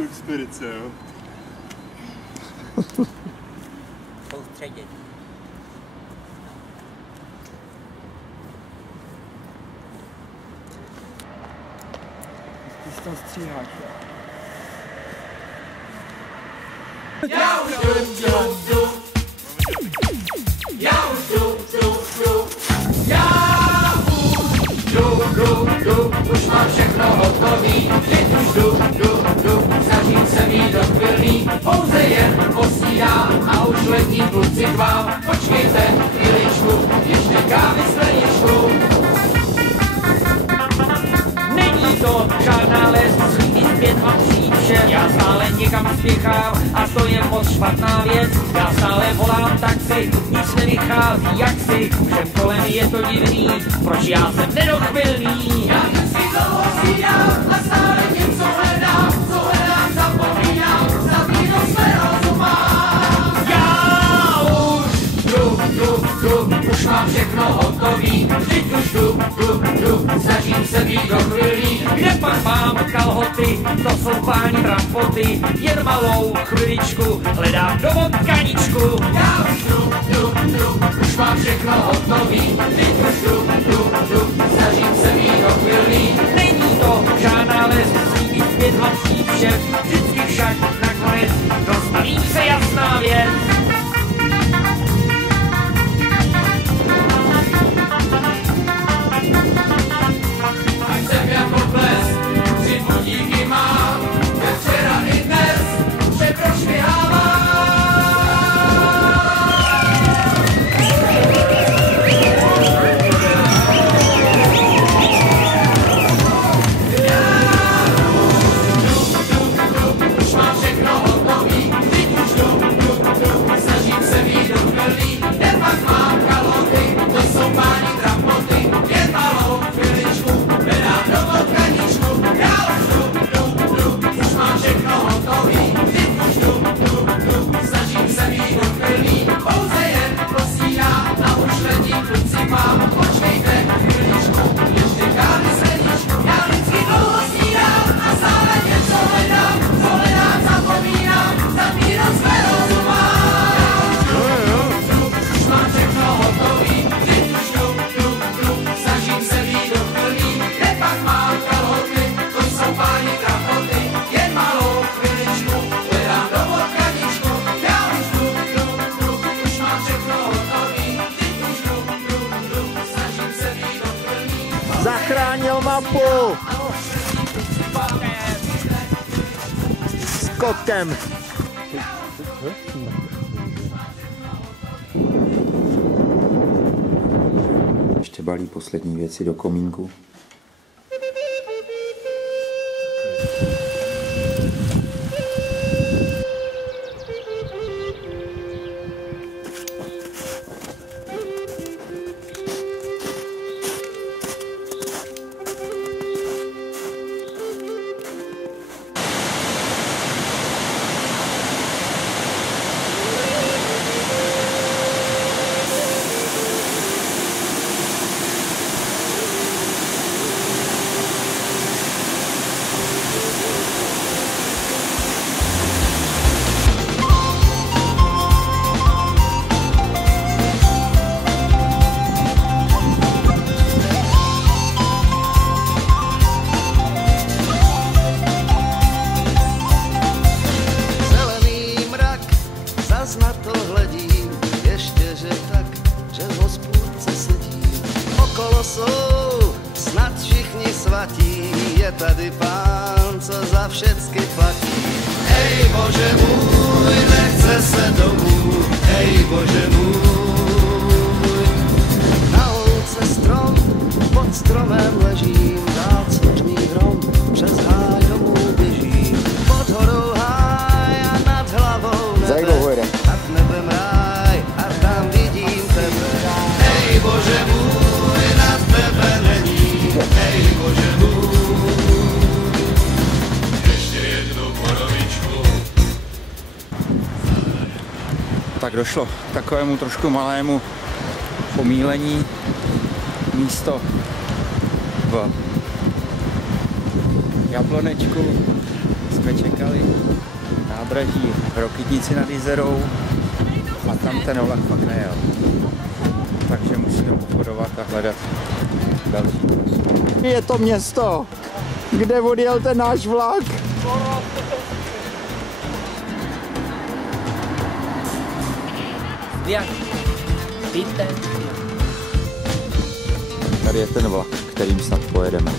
tu expedici, jo. Soustředění. Ty to stříháš, jo? Já už jdu. Já už jdu. Už mám všechno hotový. Teď už jdu. Snažím se mít do chvilný. Pouze jen posílám a už letní kluci k vám. Počkejte chviličku, ještě kávy skleničku. Není to žádná les, svými zpět a přijít vše. Já stále někam spěchám a to je moc špatná věc. Já stále volám taxi, nic nevychází jaksi. Všem kolem je to divný, proč já jsem nedochvilný. Já si dlouho sídám a stále něco hledám, zapomínám, zavínu své rozumám. Já už jdu, už mám všechno hotový. Vždyť už jdu, snažím se být do chvílí. kde pak mám kalhoty, to jsou páni trampoty. Jen malou chviličku, hledám domov kaničku. Já už jdu, už mám všechno hotový. Vždyť už jdu, snažím se být do chvílí. Není to žádná les, svými zpět a přijít vše. Vždycky však nakonec dostaví se jasná věc. Ať jsem jako blesk, tři budíky mám, jak včera i dnes, že prošvihávám. Už mám všechno hotový, teď už jdu, snažím se být do chvílí, jen pak mám kalhoty, to jsou páni trampoty, jen malou chviličku, hledám domov kaničku. Já už jdu, už mám všechno hotový, teď už jdu, snažím se být do chvílí, pouze jen posílám a už letí kluci mám. Počkejte chviličku, ještě kávy skleničku, já vždycky dlouho snídám a stále něco hledám, zapomínám, zapínám své rozumám. Už mám všechno hotový, teď už jdu, snažím se být do chvílí, kde pak mám kalhoty, to jsou páni trampoty, jen malou chviličku, hledám domov kaničku. Já už jdu, už mám všechno hotový, teď už jdu, snažím se být do chvílí. Zachránil mapu! Skokem! Ještě balí poslední věci do komínku. Na to hledím, ještě že tak, že v hospůdce sedím. Okolo jsou snad všichni svatí, je tady Pán, co za všecky platí. Hej Bože můj, nechce se domů, hej Bože můj. Na louce strom, pod stromem ležím, dál cořmí hrom, přes háj domů běžím. Pod horou háj a nad hlavou nebe, nad nebem ráj a tam vidím tebe. Hej Bože můj, nad tebe není, hej Bože můj. Ještě jednu borovičku. Tak došlo k takovému trošku malému pomílení. Místo v Jablonečku jsme čekali nádraží v Rokytnici nad Jizerou a tam ten vlak fakt nejel. Takže musíme obchodovat a hledat další trasu. Je to město, kde odjel ten náš vlak. Tady je ten vlak, kterým snad pojedeme.